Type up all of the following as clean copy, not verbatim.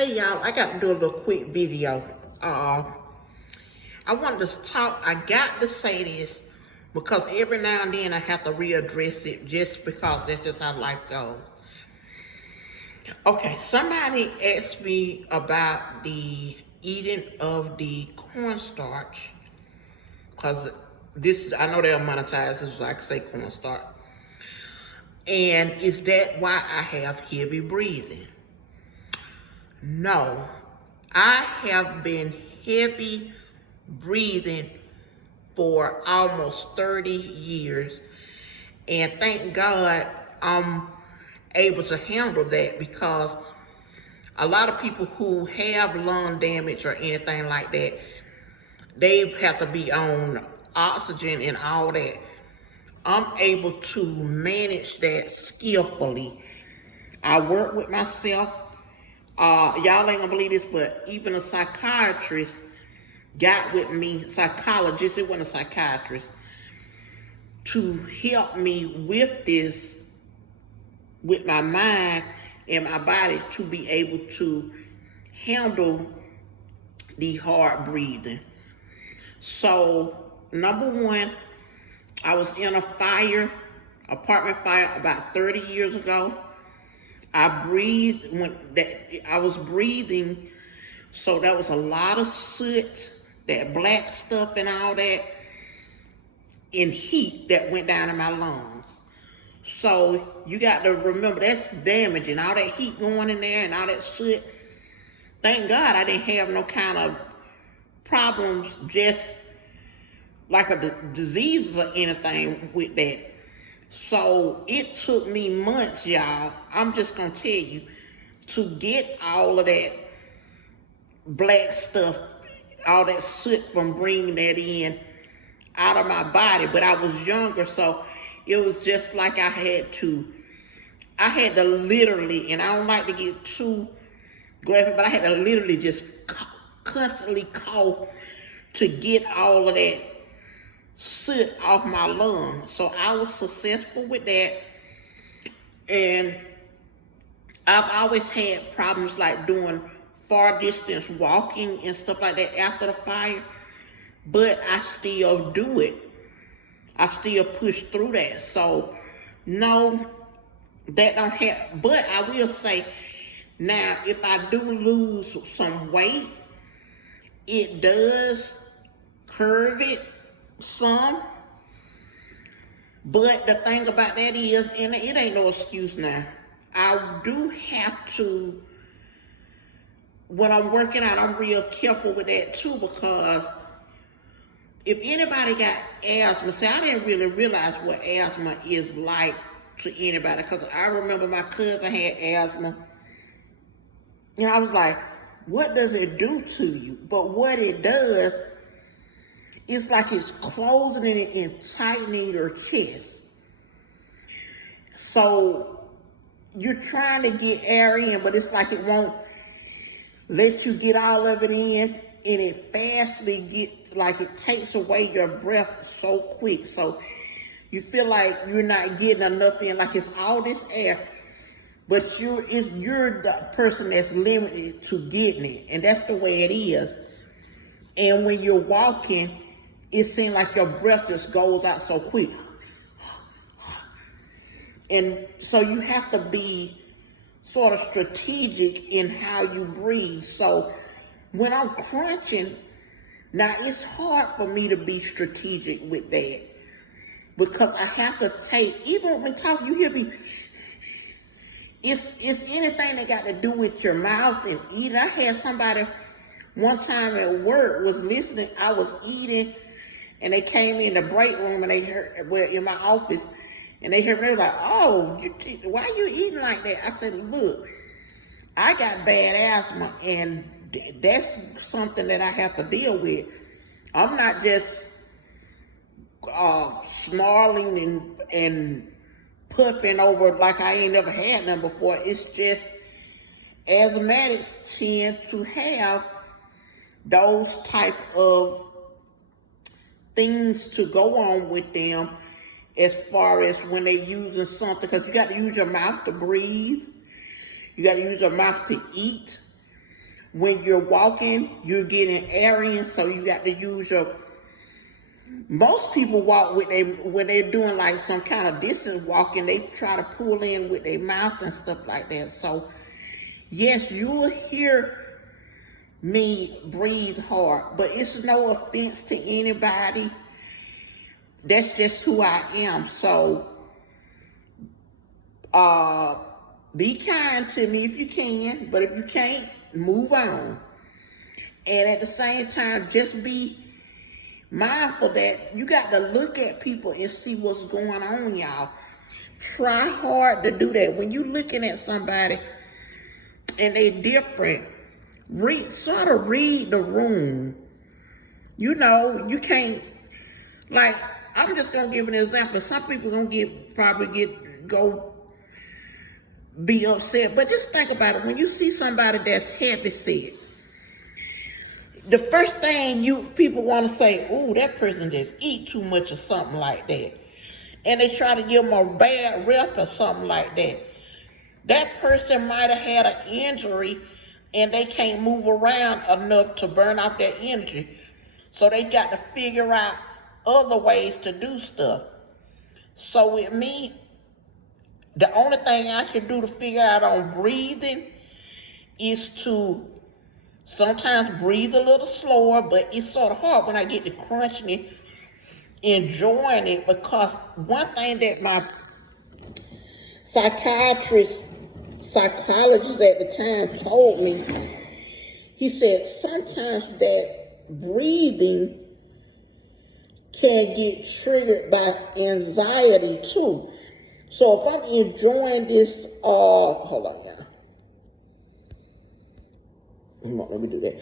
Hey y'all, I got to do a little quick video. I wanted to talk, I got to say this because every now and then I have to readdress it just because that's just how life goes. Okay, somebody asked me about the eating of the cornstarch because this, I know they'll monetize this, so I can say cornstarch. And is that why I have heavy breathing? No, I have been heavy breathing for almost 30 years. And thank God I'm able to handle that because a lot of people who have lung damage or anything like that, they have to be on oxygen and all that. I'm able to manage that skillfully. I work with myself. Y'all ain't gonna believe this, but even a psychiatrist got with me, psychologist, it wasn't a psychiatrist, to help me with this, with my mind and my body to be able to handle the hard breathing. So, number one, I was in a fire, apartment fire about 30 years ago. I was breathing, so there was a lot of soot, that black stuff and all that, and heat that went down in my lungs. So you got to remember that's damaging, all that heat going in there and all that soot. Thank God I didn't have no kind of problems, just like a disease or anything with that. So it took me months, y'all, I'm just gonna tell you, to get all of that black stuff, all that soot from bringing that in out of my body. But I was younger, so it was just like I had to literally, and I don't like to get too graphic, but I had to literally just constantly cough to get all of that soot off my lungs. So I was successful with that. And I've always had problems like doing far distance walking and stuff like that after the fire, but I still do it. I still push through that. So no, that don't have, but I will say now, if I do lose some weight, it does curve it some. But the thing about that is, and it ain't no excuse now, I do have to, when I'm working out, I'm real careful with that too, because if anybody got asthma, see, I didn't really realize what asthma is like to anybody, because I remember my cousin had asthma, and I was like, what does it do to you? But what it does, it's like it's closing it and tightening your chest. So you're trying to get air in, but it's like it won't let you get all of it in, and it fastly it takes away your breath so quick. So you feel like you're not getting enough in, like it's all this air, but you're the person that's limited to getting it, and that's the way it is. And when you're walking, it seems like your breath just goes out so quick. And so you have to be sort of strategic in how you breathe. So when I'm crunching, now it's hard for me to be strategic with that, because I have to take, even when we talk, you hear me, it's anything that got to do with your mouth and eating. I had somebody one time at work was listening, I was eating, and they came in the break room and they heard, well, in my office, and they heard me, they were like, oh, why are you eating like that? I said, look, I got bad asthma, and that's something that I have to deal with. I'm not just snarling and puffing over like I ain't never had none before. It's just asthmatics tend to have those type of things to go on with them, as far as when they're using something, because you got to use your mouth to breathe, you got to use your mouth to eat, When you're walking, you're getting airings, so you got to use your. Most people walk with when they're doing like some kind of distance walking, they try to pull in with their mouth and stuff like that. So yes, you'll hear me breathe hard, but it's no offense to anybody. That's just who I am. So be kind to me if you can, but if you can't, move on. And at the same time, just be mindful that you got to look at people and see what's going on, y'all. Try hard to do that. When you're looking at somebody and they're different, sort of read the room. You know, you can't, like, I'm just going to give an example. Some people going to go be upset. But just think about it. When you see somebody that's heavy set, the first thing people want to say, "Ooh, that person just eat too much," or something like that. And they try to give them a bad rep or something like that. That person might have had an injury and they can't move around enough to burn off that energy. So they got to figure out other ways to do stuff. So with me, the only thing I can do to figure out on breathing is to sometimes breathe a little slower, but it's sort of hard when I get to crunching it, enjoying it, because one thing that my psychologist at the time told me, he said sometimes that breathing can get triggered by anxiety too. So if I'm enjoying this, hold on now. Let me do that.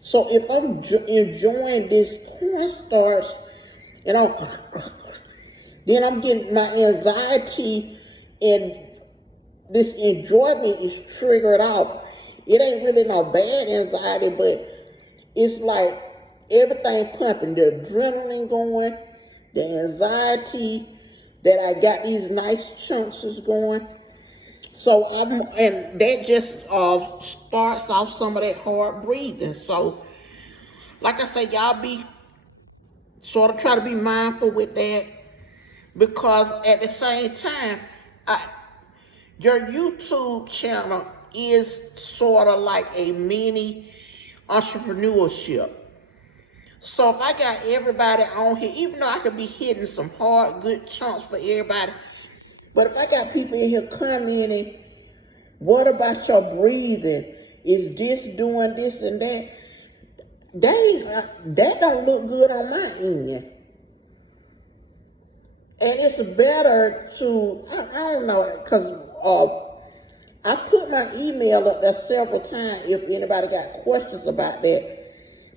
So if I'm enjoying this cornstarch, and then I'm getting my anxiety and this enjoyment is triggered off. It ain't really no bad anxiety, but it's like everything pumping, the adrenaline going, the anxiety that I got these nice chunks is going. So and that just starts off some of that hard breathing. So like I say, y'all try to be mindful with that, because at the same time, your YouTube channel is sort of like a mini entrepreneurship. So if I got everybody on here, even though I could be hitting some hard, good chunks for everybody, but if I got people in here commenting, what about your breathing? Is this doing this and that? That don't look good on my end. And it's better to, I don't know, because I put my email up there several times if anybody got questions about that.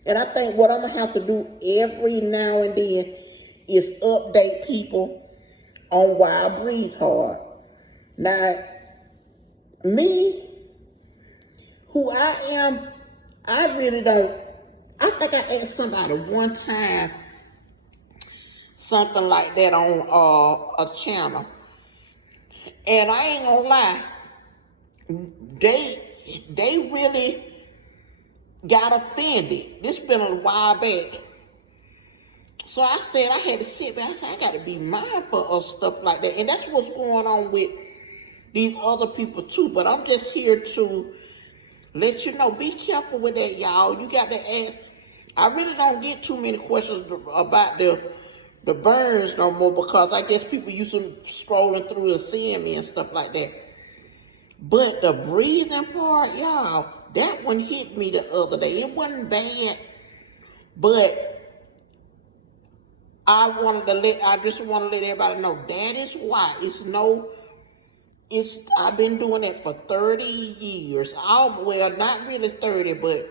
And I think what I'm going to have to do every now and then is update people on why I breathe hard. Now, me, who I am, I really don't, I think I asked somebody one time something like that on a channel. And I ain't gonna lie, they really got offended. This been a while back. So I said I had to sit back. I said I got to be mindful of stuff like that. And that's what's going on with these other people too. But I'm just here to let you know, be careful with that, y'all. You got to ask. I really don't get too many questions about the burns no more, because I guess people used to scrolling through and seeing me and stuff like that. But the breathing part, y'all, that one hit me the other day. It wasn't bad, but I just want to let everybody know that is why I've been doing it for 30 years. Well, not really 30, but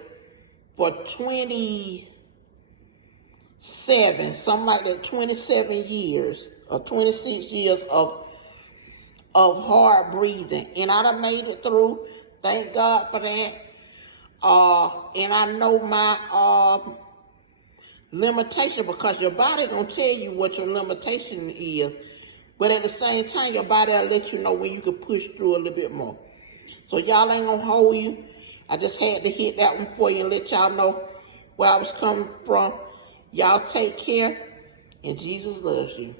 for 27, something like that, 27 years or 26 years of hard breathing. And I done made it through. Thank God for that. And I know my limitation, because your body gonna tell you what your limitation is. But at the same time, your body will let you know when you can push through a little bit more. So y'all ain't gonna hold you. I just had to hit that one for you and let y'all know where I was coming from. Y'all take care, and Jesus loves you.